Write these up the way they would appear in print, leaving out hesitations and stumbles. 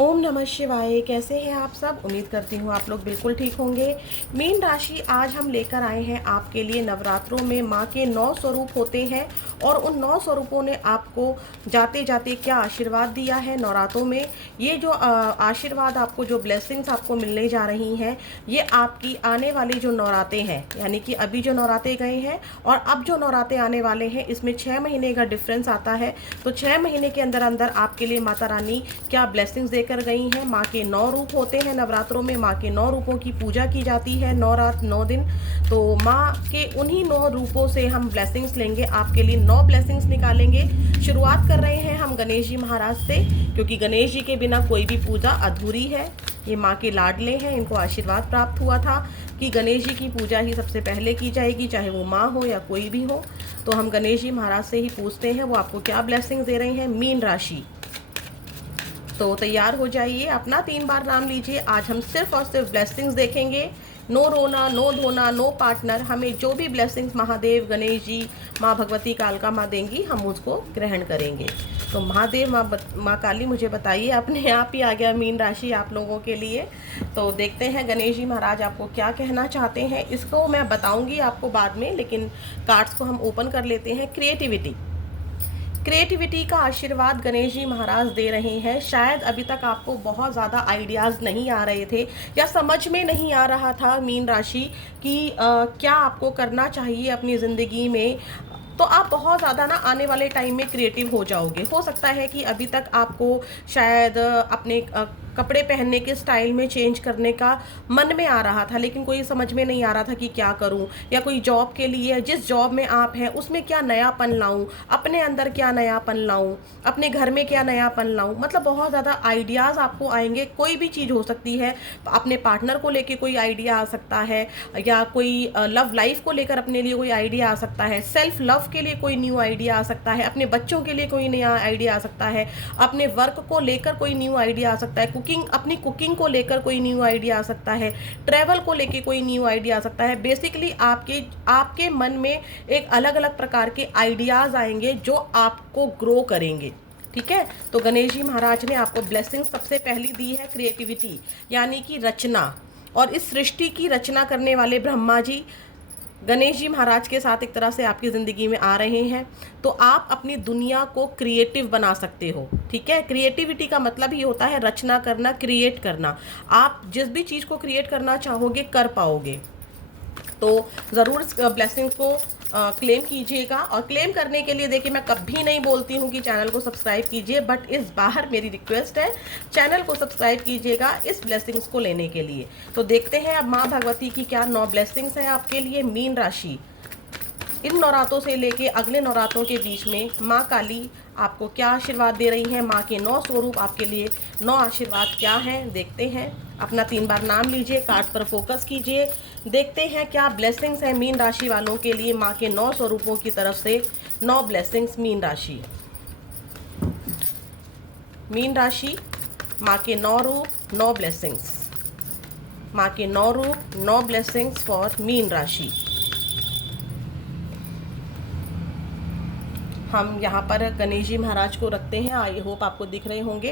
ओम नमः शिवाय। कैसे हैं आप सब? उम्मीद करती हूँ आप लोग बिल्कुल ठीक होंगे। मीन राशि, आज हम लेकर आए हैं आपके लिए। नवरात्रों में माँ के 9 स्वरूप होते हैं और उन 9 स्वरूपों ने आपको जाते जाते क्या आशीर्वाद दिया है नवरात्रों में। ये जो आशीर्वाद आपको, जो ब्लेसिंग्स आपको मिलने जा रही हैं, ये आपकी आने वाली जो नवराते हैं, यानी कि अभी जो नवराते गए हैं और अब जो नवराते आने वाले हैं, इसमें 6 महीने का डिफरेंस आता है। तो 6 महीने के अंदर अंदर आपके लिए माता रानी क्या ब्लेसिंग्स देकर गई हैं। माँ के 9 रूप होते हैं नवरात्रों में। माँ के 9 रूपों की पूजा की जाती है 9 रात 9 दिन। तो माँ के उन्हीं 9 रूपों से हम ब्लेसिंग्स लेंगे, आपके लिए 9 ब्लेसिंग्स निकालेंगे। शुरुआत कर रहे हैं हम गणेश जी महाराज से, क्योंकि गणेश जी के बिना कोई भी पूजा अधूरी है। ये माँ के लाडले हैं, इनको आशीर्वाद प्राप्त हुआ था कि गणेश जी की पूजा ही सबसे पहले की जाएगी, चाहे वो माँ हो या कोई भी हो। तो हम गणेश जी महाराज से ही पूछते हैं वो आपको क्या ब्लेसिंग्स दे रहे हैं। मीन राशि, तो तैयार हो जाइए, अपना 3 बार नाम लीजिए। आज हम सिर्फ और सिर्फ ब्लेसिंग्स देखेंगे। नो रोना, नो धोना, नो पार्टनर। हमें जो भी ब्लेसिंग्स महादेव, गणेश जी, माँ भगवती, कालका माँ देंगी, हम उसको ग्रहण करेंगे। तो महादेव, माँ काली, मुझे बताइए, अपने आप ही आ गया मीन राशि आप लोगों के लिए। तो देखते हैं गणेश जी महाराज आपको क्या कहना चाहते हैं। इसको मैं बताऊंगी आपको बाद में, लेकिन कार्ड्स को हम ओपन कर लेते हैं। क्रिएटिविटी का आशीर्वाद गणेश जी महाराज दे रहे हैं। शायद अभी तक आपको बहुत ज़्यादा आइडियाज़ नहीं आ रहे थे या समझ में नहीं आ रहा था मीन राशि कि क्या आपको करना चाहिए अपनी ज़िंदगी में। तो आप बहुत ज़्यादा ना आने वाले टाइम में क्रिएटिव हो जाओगे। हो सकता है कि अभी तक आपको शायद अपने कपड़े पहनने के स्टाइल में चेंज करने का मन में आ रहा था, लेकिन कोई समझ में नहीं आ रहा था कि क्या करूं। या कोई जॉब के लिए, जिस जॉब में आप हैं उसमें क्या नयापन लाऊं, अपने अंदर क्या नयापन लाऊं, अपने घर में क्या नयापन लाऊं। मतलब बहुत ज़्यादा आइडियाज़ आपको आएंगे। कोई भी चीज़ हो सकती है, अपने पार्टनर को लेके कोई आइडिया आ सकता है, या कोई लव लाइफ को लेकर अपने लिए कोई आइडिया आ सकता है, सेल्फ लव के लिए कोई न्यू आइडिया आ सकता है, अपने बच्चों के लिए कोई नया आइडिया आ सकता है, अपने वर्क को लेकर कोई न्यू आइडिया आ सकता है, अपनी कुकिंग को लेकर कोई न्यू आइडिया आ सकता है, ट्रैवल को लेकर कोई न्यू आइडिया आ सकता है। बेसिकली आपके मन में एक अलग अलग प्रकार के आइडियाज आएंगे जो आपको ग्रो करेंगे। ठीक है, तो गणेश जी महाराज ने आपको ब्लेसिंग सबसे पहली दी है क्रिएटिविटी, यानी कि रचना। और इस सृष्टि की रचना करने वाले ब्रह्मा जी गणेश जी महाराज के साथ एक तरह से आपकी ज़िंदगी में आ रहे हैं। तो आप अपनी दुनिया को क्रिएटिव बना सकते हो। ठीक है, क्रिएटिविटी का मतलब ही होता है रचना करना, क्रिएट करना। आप जिस भी चीज़ को क्रिएट करना चाहोगे कर पाओगे। तो ज़रूर इस ब्लेसिंग्स को क्लेम कीजिएगा। और क्लेम करने के लिए देखिए, मैं कभी नहीं बोलती हूँ कि चैनल को सब्सक्राइब कीजिए, बट इस बार मेरी रिक्वेस्ट है, चैनल को सब्सक्राइब कीजिएगा इस ब्लेसिंग्स को लेने के लिए। तो देखते हैं अब माँ भगवती की क्या 9 ब्लेसिंग्स हैं आपके लिए। मीन राशि, इन नवरातों से लेके अगले नवरातों के बीच में माँ काली आपको क्या आशीर्वाद दे रही हैं। माँ के 9 स्वरूप आपके लिए 9 आशीर्वाद क्या हैं, देखते हैं। अपना 3 बार नाम लीजिए, कार्ड पर फोकस कीजिए। देखते हैं क्या ब्लेसिंग्स हैं मीन राशि वालों के लिए माँ के 9 स्वरूपों की तरफ से। 9 ब्लेसिंग्स मीन राशि। मीन राशि, माँ के 9 रूप, 9 ब्लेसिंग्स। माँ के 9 रूप, 9 ब्लेसिंग्स फॉर मीन राशि। हम यहाँ पर गणेश जी महाराज को रखते हैं, आई होप आपको दिख रहे होंगे।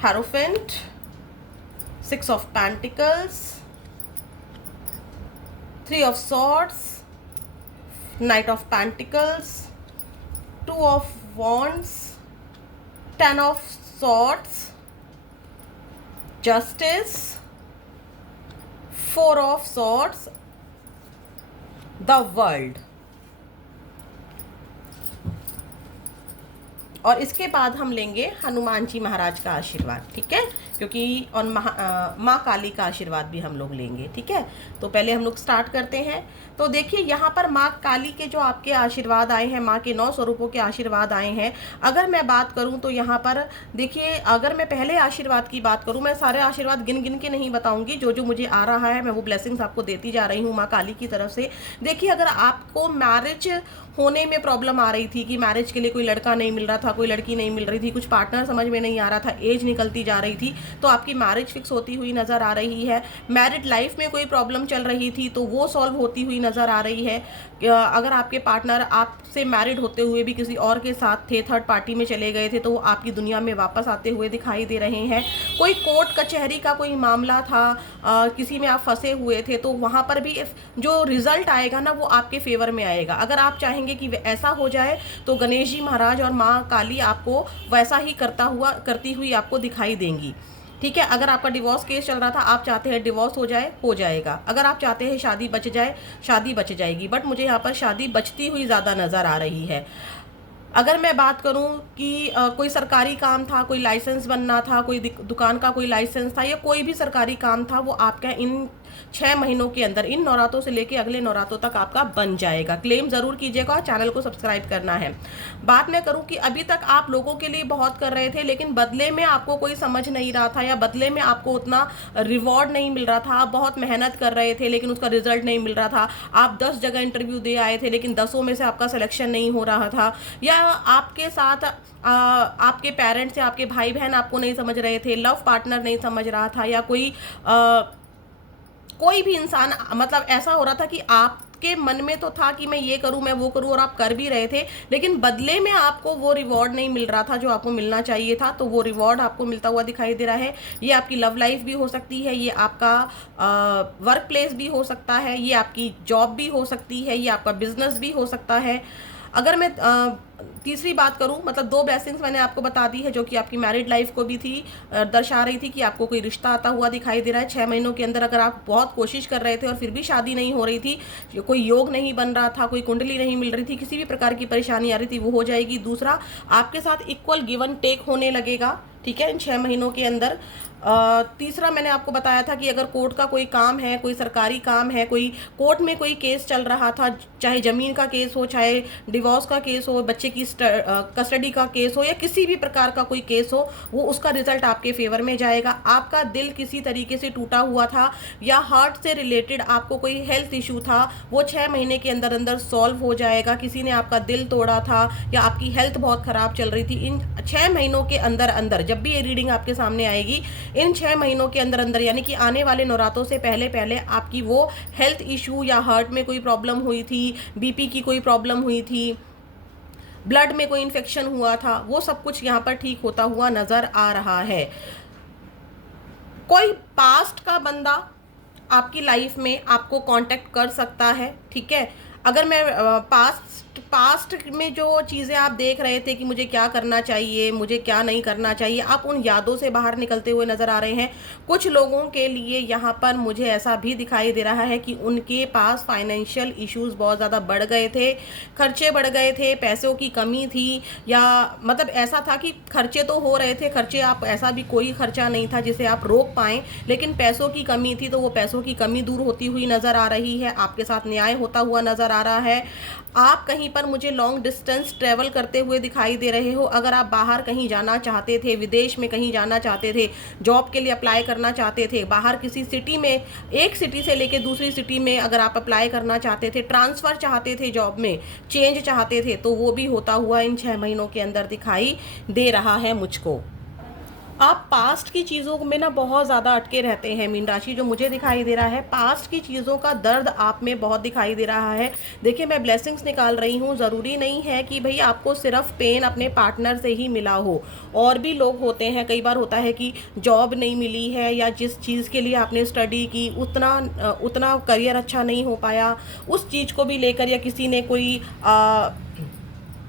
Hierophant, 6 of pentacles, 3 of swords, night of pentacles, 2 of wands, 10 of swords, justice, 4 of swords, the world. और इसके बाद हम लेंगे हनुमान जी महाराज का आशीर्वाद। ठीक है, क्योंकि और माँ काली का आशीर्वाद भी हम लोग लेंगे। ठीक है, तो पहले हम लोग स्टार्ट करते हैं। तो देखिए, यहाँ पर माँ काली के जो आपके आशीर्वाद आए हैं, माँ के 9 स्वरूपों के आशीर्वाद आए हैं। अगर मैं बात करूँ तो यहाँ पर देखिए, अगर मैं पहले आशीर्वाद की बात करूँ, मैं सारे आशीर्वाद गिन गिन के नहीं बताऊंगी, जो जो मुझे आ रहा है मैं वो ब्लेसिंग्स आपको देती जा रही हूँ माँ काली की तरफ से। देखिए, अगर आपको मैरिज होने में प्रॉब्लम आ रही थी कि मैरिज के लिए कोई लड़का नहीं मिल रहा था, था, कोई लड़की नहीं मिल रही थी, कुछ पार्टनर समझ में नहीं आ रहा था, एज निकलती जा रही थी, तो आपकी मैरिज फिक्स होती हुई नज़र आ रही है। मैरिड लाइफ में कोई प्रॉब्लम चल रही थी तो वो सॉल्व होती हुई नज़र आ रही है। अगर आपके पार्टनर आपसे मैरिड होते हुए भी किसी और के साथ थे, थर्ड पार्टी में चले गए थे, तो वो आपकी दुनिया में वापस आते हुए दिखाई दे रहे हैं। कोई कोर्ट कचहरी का कोई मामला था, किसी में आप फंसे हुए थे, तो वहाँ पर भी जो रिजल्ट आएगा ना वो आपके फेवर में आएगा। अगर आप चाहेंगे कि ऐसा हो जाए तो गणेश जी महाराज और माँ काली आपको वैसा ही करती हुई आपको दिखाई देंगी। ठीक है, अगर आपका डिवोर्स केस चल रहा था, आप चाहते हैं डिवोर्स हो जाए, हो जाएगा। अगर आप चाहते हैं शादी बच जाए, शादी बच जाएगी। बट मुझे यहाँ पर शादी बचती हुई ज़्यादा नज़र आ रही है। अगर मैं बात करूं कि कोई सरकारी काम था, कोई लाइसेंस बनना था, कोई दुकान का कोई लाइसेंस था, या कोई भी सरकारी काम था, वो आपका इन 6 महीनों के अंदर, इन नवरातों से लेके अगले नवरातों तक आपका बन जाएगा। क्लेम ज़रूर कीजिएगा और चैनल को सब्सक्राइब करना है। बात मैं करूं कि अभी तक आप लोगों के लिए बहुत कर रहे थे, लेकिन बदले में आपको कोई समझ नहीं रहा था, या बदले में आपको उतना रिवॉर्ड नहीं मिल रहा था। आप बहुत मेहनत कर रहे थे लेकिन उसका रिजल्ट नहीं मिल रहा था। आप 10 जगह इंटरव्यू दे आए थे लेकिन 10 में से आपका सिलेक्शन नहीं हो रहा था, या आपके साथ आपके पेरेंट्स या आपके भाई बहन आपको नहीं समझ रहे थे, लव पार्टनर नहीं समझ रहा था, या कोई भी इंसान, मतलब ऐसा हो रहा था कि आपके मन में तो था कि मैं ये करूं, मैं वो करूं, और आप कर भी रहे थे, लेकिन बदले में आपको वो रिवॉर्ड नहीं मिल रहा था जो आपको मिलना चाहिए था। तो वो रिवॉर्ड आपको मिलता हुआ दिखाई दे रहा है। ये आपकी लव लाइफ भी हो सकती है, ये आपका वर्क प्लेस भी हो सकता है, ये आपकी जॉब भी हो सकती है, ये आपका बिजनेस भी हो सकता है। अगर मैं तीसरी बात करूं, मतलब 2 ब्लेसिंग्स मैंने आपको बता दी है जो कि आपकी मैरिड लाइफ को भी थी, दर्शा रही थी कि आपको कोई रिश्ता आता हुआ दिखाई दे रहा है 6 महीनों के अंदर। अगर आप बहुत कोशिश कर रहे थे और फिर भी शादी नहीं हो रही थी, कोई योग नहीं बन रहा था, कोई कुंडली नहीं मिल रही थी, किसी भी प्रकार की परेशानी आ रही थी, वो हो जाएगी। दूसरा, आपके साथ इक्वल गिव एंड टेक होने लगेगा, ठीक है, इन 6 महीनों के अंदर। तीसरा मैंने आपको बताया था कि अगर कोर्ट का कोई काम है, कोई सरकारी काम है, कोई कोर्ट में कोई केस चल रहा था, चाहे ज़मीन का केस हो, चाहे डिवोर्स का केस हो, बच्चे की कस्टडी का केस हो, या किसी भी प्रकार का कोई केस हो, वो उसका रिजल्ट आपके फेवर में जाएगा। आपका दिल किसी तरीके से टूटा हुआ था, या हार्ट से रिलेटेड आपको कोई हेल्थ इशू था, वो 6 महीने के अंदर अंदर सॉल्व हो जाएगा। किसी ने आपका दिल तोड़ा था, या आपकी हेल्थ बहुत ख़राब चल रही थी, इन 6 महीनों के अंदर अंदर, जब भी ये रीडिंग आपके सामने आएगी, इन 6 महीनों के अंदर अंदर, यानी कि आने वाले नवरात्रों से पहले पहले आपकी वो हेल्थ इशू, या हार्ट में कोई प्रॉब्लम हुई थी, बीपी की कोई प्रॉब्लम हुई थी, ब्लड में कोई इन्फेक्शन हुआ था, वो सब कुछ यहाँ पर ठीक होता हुआ नजर आ रहा है। कोई पास्ट का बंदा आपकी लाइफ में आपको कांटेक्ट कर सकता है, ठीक है। अगर मैं पास्ट में जो चीज़ें आप देख रहे थे कि मुझे क्या करना चाहिए, मुझे क्या नहीं करना चाहिए, आप उन यादों से बाहर निकलते हुए नज़र आ रहे हैं। कुछ लोगों के लिए यहाँ पर मुझे ऐसा भी दिखाई दे रहा है कि उनके पास फाइनेंशियल इश्यूज बहुत ज़्यादा बढ़ गए थे, खर्चे बढ़ गए थे, पैसों की कमी थी, या मतलब ऐसा था कि खर्चे तो हो रहे थे, खर्चे आप, ऐसा भी कोई खर्चा नहीं था जिसे आप रोक पाएँ, लेकिन पैसों की कमी थी, तो वो पैसों की कमी दूर होती हुई नज़र आ रही है। आपके साथ न्याय होता हुआ नज़र आ रहा है। आप कहीं पर मुझे लॉन्ग डिस्टेंस ट्रेवल करते हुए दिखाई दे रहे हो। अगर आप बाहर कहीं जाना चाहते थे, विदेश में कहीं जाना चाहते थे, जॉब के लिए अप्लाई करना चाहते थे, बाहर किसी सिटी में, एक सिटी से लेके दूसरी सिटी में अगर आप अप्लाई करना चाहते थे, ट्रांसफ़र चाहते थे, जॉब में चेंज चाहते थे, तो वो भी होता हुआ इन 6 महीनों के अंदर दिखाई दे रहा है मुझको। आप पास्ट की चीज़ों में ना बहुत ज़्यादा अटके रहते हैं मीन राशि, जो मुझे दिखाई दे रहा है पास्ट की चीज़ों का दर्द आप में बहुत दिखाई दे रहा है। देखिए, मैं ब्लेसिंग्स निकाल रही हूँ, ज़रूरी नहीं है कि भाई आपको सिर्फ पेन अपने पार्टनर से ही मिला हो, और भी लोग होते हैं। कई बार होता है कि जॉब नहीं मिली है, या जिस चीज़ के लिए आपने स्टडी की उतना करियर अच्छा नहीं हो पाया, उस चीज़ को भी लेकर, या किसी ने कोई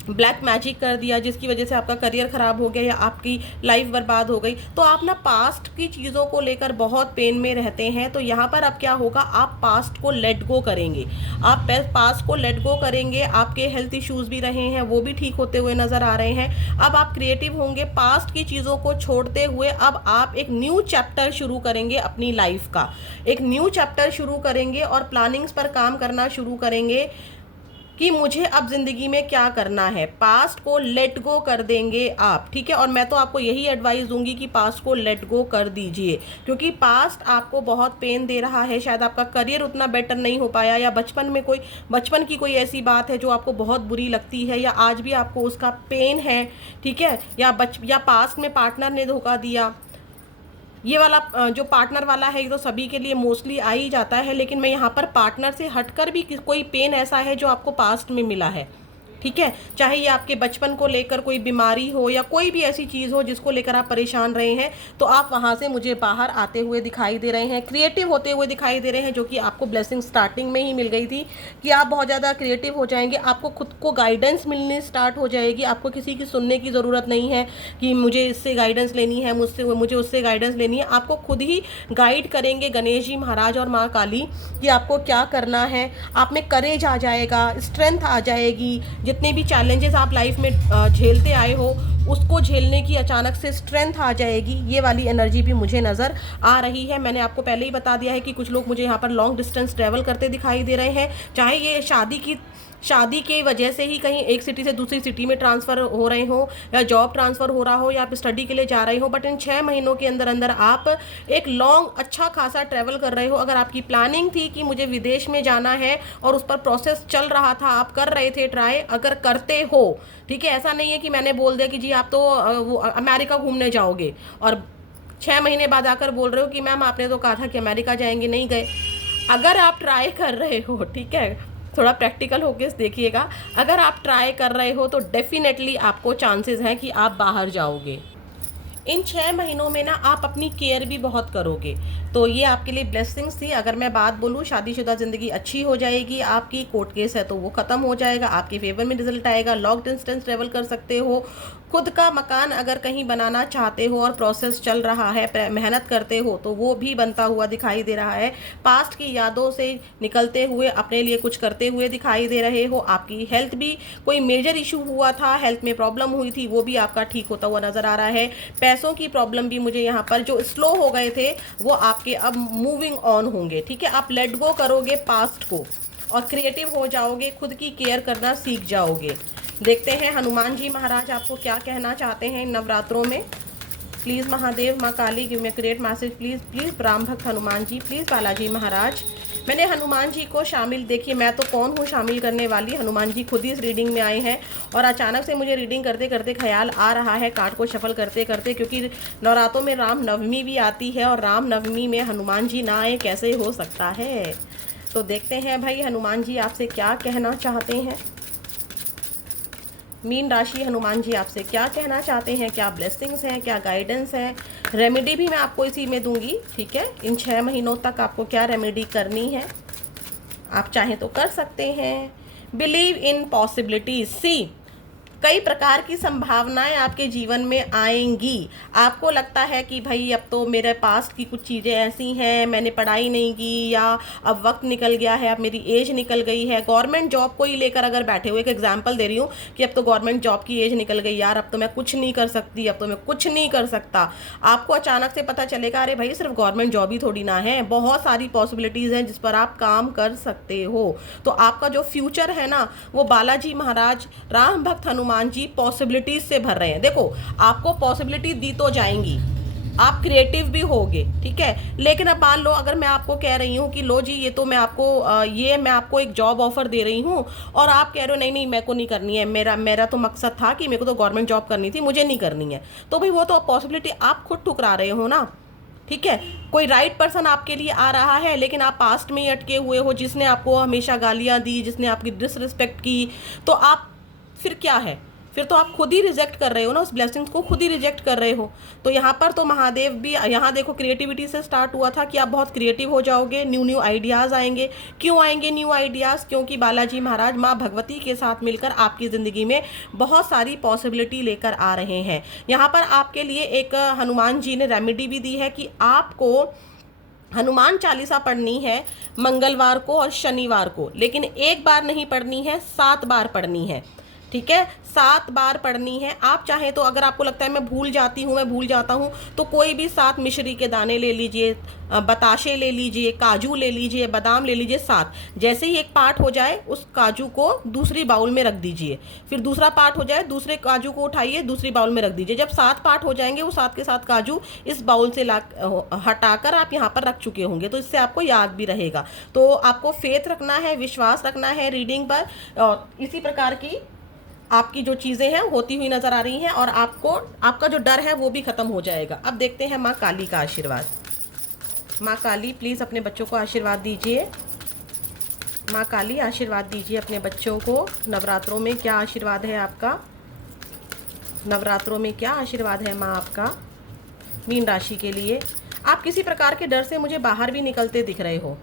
ब्लैक मैजिक कर दिया जिसकी वजह से आपका करियर ख़राब हो गया, या आपकी लाइफ बर्बाद हो गई, तो आप ना पास्ट की चीज़ों को लेकर बहुत पेन में रहते हैं। तो यहाँ पर अब क्या होगा, आप पास्ट को लेट गो करेंगे, आप पास्ट को लेट गो करेंगे। आपके हेल्थ इश्यूज़ भी रहे हैं, वो भी ठीक होते हुए नज़र आ रहे हैं। अब आप क्रिएटिव होंगे, पास्ट की चीज़ों को छोड़ते हुए अब आप एक न्यू चैप्टर शुरू करेंगे अपनी लाइफ का, एक न्यू चैप्टर शुरू करेंगे और प्लानिंग्स पर काम करना शुरू करेंगे। कि मुझे अब ज़िंदगी में क्या करना है। पास्ट को लेट गो कर देंगे आप, ठीक है। और मैं तो आपको यही एडवाइस दूंगी कि पास्ट को लेट गो कर दीजिए, क्योंकि पास्ट आपको बहुत पेन दे रहा है। शायद आपका करियर उतना बेटर नहीं हो पाया, या बचपन की कोई ऐसी बात है जो आपको बहुत बुरी लगती है, या आज भी आपको उसका पेन है, ठीक है। या पास्ट में पार्टनर ने धोखा दिया। ये वाला जो पार्टनर वाला है ये तो सभी के लिए मोस्टली आ ही जाता है, लेकिन मैं यहाँ पर पार्टनर से हटकर भी कोई पेन ऐसा है जो आपको पास्ट में मिला है, ठीक है। चाहे ये आपके बचपन को लेकर कोई बीमारी हो, या कोई भी ऐसी चीज़ हो जिसको लेकर आप परेशान रहे हैं, तो आप वहाँ से मुझे बाहर आते हुए दिखाई दे रहे हैं, क्रिएटिव होते हुए दिखाई दे रहे हैं, जो कि आपको ब्लेसिंग स्टार्टिंग में ही मिल गई थी कि आप बहुत ज़्यादा क्रिएटिव हो जाएंगे। आपको खुद को गाइडेंस मिलनी स्टार्ट हो जाएगी। आपको किसी की सुनने की ज़रूरत नहीं है कि मुझे इससे गाइडेंस लेनी है, मुझे उससे गाइडेंस लेनी है। आपको खुद ही गाइड करेंगे गणेश जी महाराज और माँ काली कि आपको क्या करना है। आप में करेज आ जाएगा, स्ट्रेंथ आ जाएगी। जितने भी चैलेंजेस आप लाइफ में झेलते आए हो, उसको झेलने की अचानक से स्ट्रेंथ आ जाएगी। ये वाली एनर्जी भी मुझे नज़र आ रही है। मैंने आपको पहले ही बता दिया है कि कुछ लोग मुझे यहाँ पर लॉन्ग डिस्टेंस ट्रैवल करते दिखाई दे रहे हैं, चाहे ये शादी की वजह से ही कहीं एक सिटी से दूसरी सिटी में ट्रांसफ़र हो रहे हो, या जॉब ट्रांसफ़र हो रहा हो, या आप स्टडी के लिए जा रहे हो। बट इन 6 महीनों के अंदर अंदर आप एक लॉन्ग अच्छा खासा ट्रैवल कर रहे हो। अगर आपकी प्लानिंग थी कि मुझे विदेश में जाना है और उस पर प्रोसेस चल रहा था, आप कर रहे थे ट्राई, अगर करते हो, ठीक है। ऐसा नहीं है कि मैंने बोल दिया कि जी आप तो वो अमेरिका घूमने जाओगे, और 6 महीने बाद आकर बोल रहे हो कि मैम आपने तो कहा था कि अमेरिका जाएंगे, नहीं गए। अगर आप ट्राई कर रहे हो, ठीक है, थोड़ा प्रैक्टिकल होके देखिएगा, अगर आप ट्राई कर रहे हो तो डेफिनेटली आपको चांसेस हैं कि आप बाहर जाओगे। इन 6 महीनों में ना आप अपनी केयर भी बहुत करोगे, तो ये आपके लिए ब्लेसिंग्स थी। अगर मैं बात बोलूँ, शादीशुदा ज़िंदगी अच्छी हो जाएगी आपकी। कोर्ट केस है तो वो ख़त्म हो जाएगा, आपके फेवर में रिजल्ट आएगा। लॉन्ग डिस्टेंस ट्रेवल कर सकते हो। खुद का मकान अगर कहीं बनाना चाहते हो और प्रोसेस चल रहा है, मेहनत करते हो, तो वो भी बनता हुआ दिखाई दे रहा है। पास्ट की यादों से निकलते हुए अपने लिए कुछ करते हुए दिखाई दे रहे हो। आपकी हेल्थ भी, कोई मेजर इशू हुआ था, हेल्थ में प्रॉब्लम हुई थी, वो भी आपका ठीक होता हुआ नज़र आ रहा है। पैसों की प्रॉब्लम भी मुझे यहाँ पर जो स्लो हो गए थे वो आपके अब मूविंग ऑन होंगे, ठीक है। आप लेट गो करोगे पास्ट को और क्रिएटिव हो जाओगे, खुद की केयर करना सीख जाओगे। देखते हैं हनुमान जी महाराज आपको क्या कहना चाहते हैं इन नवरात्रों में। प्लीज़ महादेव, माँ Kali, give me great message please. Please Ram भक्त हनुमान जी, प्लीज़ बालाजी महाराज। मैंने हनुमान जी को शामिल, देखिए मैं तो कौन हूँ शामिल करने वाली, हनुमान जी खुद ही इस रीडिंग में आए हैं। और अचानक से मुझे रीडिंग करते करते ख्याल आ रहा है, कार्ड को शफल करते करते, क्योंकि नवरात्रों में राम नवमी भी आती है, और राम नवमी में हनुमान जी ना आए कैसे हो सकता है। तो देखते हैं भाई हनुमान जी आपसे क्या कहना चाहते हैं। मीन राशि हनुमान जी आपसे क्या कहना चाहते हैं, क्या ब्लेसिंग्स हैं, क्या गाइडेंस है। रेमेडी भी मैं आपको इसी में दूंगी, ठीक है। इन 6 महीनों तक आपको क्या रेमेडी करनी है, आप चाहें तो कर सकते हैं। Believe in possibilities. सी, कई प्रकार की संभावनाएं आपके जीवन में आएंगी। आपको लगता है कि भाई अब तो मेरे पास की कुछ चीज़ें ऐसी हैं, मैंने पढ़ाई नहीं की, या अब वक्त निकल गया है, अब मेरी एज निकल गई है। गवर्नमेंट जॉब को ही लेकर अगर बैठे हुए, एक एग्जांपल दे रही हूँ कि अब तो गवर्नमेंट जॉब की एज निकल गई यार, अब तो मैं कुछ नहीं कर सकती, अब तो मैं कुछ नहीं कर सकता। आपको अचानक से पता चलेगा अरे भाई सिर्फ गवर्नमेंट जॉब ही थोड़ी ना है, बहुत सारी पॉसिबिलिटीज़ हैं जिस पर आप काम कर सकते हो। तो आपका जो फ्यूचर है ना, वो बालाजी महाराज, राम भक्त हनुमान जी पॉसिबिलिटीज से भर रहे हैं। देखो आपको पॉसिबिलिटी दी तो जाएंगी, आप क्रिएटिव भी होगे, ठीक है। लेकिन अब मान लो अगर मैं आपको कह रही हूँ कि लो जी ये तो मैं आपको एक जॉब ऑफर दे रही हूँ, और आप कह रहे हो नहीं नहीं मेरे को नहीं करनी है, मेरा तो मकसद था कि मेरे को तो गवर्नमेंट जॉब करनी थी, मुझे नहीं करनी है, तो भाई वो तो पॉसिबिलिटी आप खुद ठुकरा रहे हो ना, ठीक है। कोई राइट पर्सन आपके लिए आ रहा है, लेकिन आप पास्ट में ही अटके हुए हो, जिसने आपको हमेशा गालियाँ दी, जिसने आपकी डिसरिस्पेक्ट की, तो आप फिर क्या है, फिर तो आप खुद ही रिजेक्ट कर रहे हो ना, उस ब्लेसिंग्स को खुद ही रिजेक्ट कर रहे हो। तो यहाँ पर तो महादेव भी, यहाँ देखो क्रिएटिविटी से स्टार्ट हुआ था कि आप बहुत क्रिएटिव हो जाओगे, न्यू आइडियाज़ आएंगे। क्यों आएंगे न्यू आइडियाज़, क्योंकि बालाजी महाराज माँ भगवती के साथ मिलकर आपकी ज़िंदगी में बहुत सारी पॉसिबिलिटी लेकर आ रहे हैं। यहाँ पर आपके लिए एक हनुमान जी ने रेमेडी भी दी है कि आपको हनुमान चालीसा पढ़नी है मंगलवार को और शनिवार को, लेकिन एक बार नहीं पढ़नी है, 7 बार पढ़नी है, ठीक है, 7 बार पढ़नी है। आप चाहें तो, अगर आपको लगता है मैं भूल जाती हूँ, मैं भूल जाता हूँ, तो कोई भी 7 मिश्री के दाने ले लीजिए, बताशे ले लीजिए, काजू ले लीजिए, बादाम ले लीजिए, 7। जैसे ही एक पार्ट हो जाए उस काजू को दूसरी बाउल में रख दीजिए, फिर दूसरा पार्ट हो जाए दूसरे काजू को उठाइए दूसरी बाउल में रख दीजिए। जब 7 पार्ट हो जाएंगे वो 7 के 7 काजू इस बाउल से हटाकर आप यहाँ पर रख चुके होंगे, तो इससे आपको याद भी रहेगा। तो आपको फेथ रखना है, विश्वास रखना है रीडिंग पर, और इसी प्रकार की आपकी जो चीज़ें हैं होती हुई नज़र आ रही हैं, और आपको आपका जो डर है वो भी ख़त्म हो जाएगा। अब देखते हैं माँ काली का आशीर्वाद। माँ काली प्लीज़ अपने बच्चों को आशीर्वाद दीजिए। माँ काली आशीर्वाद दीजिए अपने बच्चों को। नवरात्रों में क्या आशीर्वाद है आपका? नवरात्रों में क्या आशीर्वाद है माँ आपका मीन राशि के लिए? आप किसी प्रकार के डर से मुझे बाहर भी निकलते दिख रहे हो।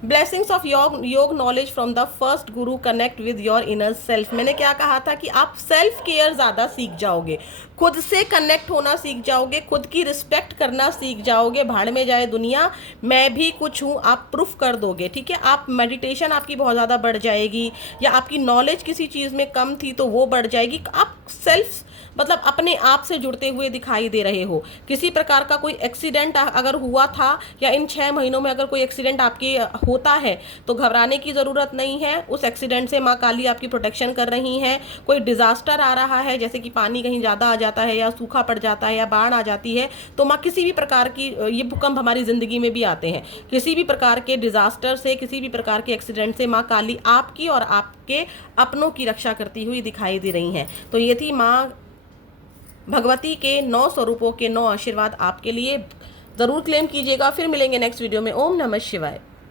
ब्लेसिंग्स ऑफ योग knowledge from the first Guru connect with your inner self. मैंने क्या कहा था कि आप सेल्फ केयर ज़्यादा सीख जाओगे, खुद से कनेक्ट होना सीख जाओगे, खुद की रिस्पेक्ट करना सीख जाओगे। भाड़ में जाए दुनिया, मैं भी कुछ हूँ, आप प्रूफ कर दोगे। ठीक है, आप मेडिटेशन आपकी बहुत ज़्यादा बढ़ जाएगी, या आपकी नॉलेज किसी चीज़ में कम थी तो वो बढ़ जाएगी। आप सेल्फ मतलब अपने आप से जुड़ते हुए दिखाई दे रहे हो। किसी प्रकार का कोई एक्सीडेंट अगर हुआ था, या इन 6 महीनों में अगर कोई एक्सीडेंट आपके होता है तो घबराने की ज़रूरत नहीं है। उस एक्सीडेंट से माँ काली आपकी प्रोटेक्शन कर रही हैं। कोई डिज़ास्टर आ रहा है, जैसे कि पानी कहीं ज़्यादा आ जाता है, या सूखा पड़ जाता है, या बाढ़ आ जाती है, तो माँ किसी भी प्रकार की, ये भूकंप हमारी ज़िंदगी में भी आते हैं, किसी भी प्रकार के डिज़ास्टर से, किसी भी प्रकार के एक्सीडेंट से माँ काली आपकी और आपके अपनों की रक्षा करती हुई दिखाई दे रही हैं। तो ये थी माँ भगवती के 9 स्वरूपों के 9 आशीर्वाद आपके लिए। ज़रूर क्लेम कीजिएगा। फिर मिलेंगे नेक्स्ट वीडियो में। ओम नमः शिवाय।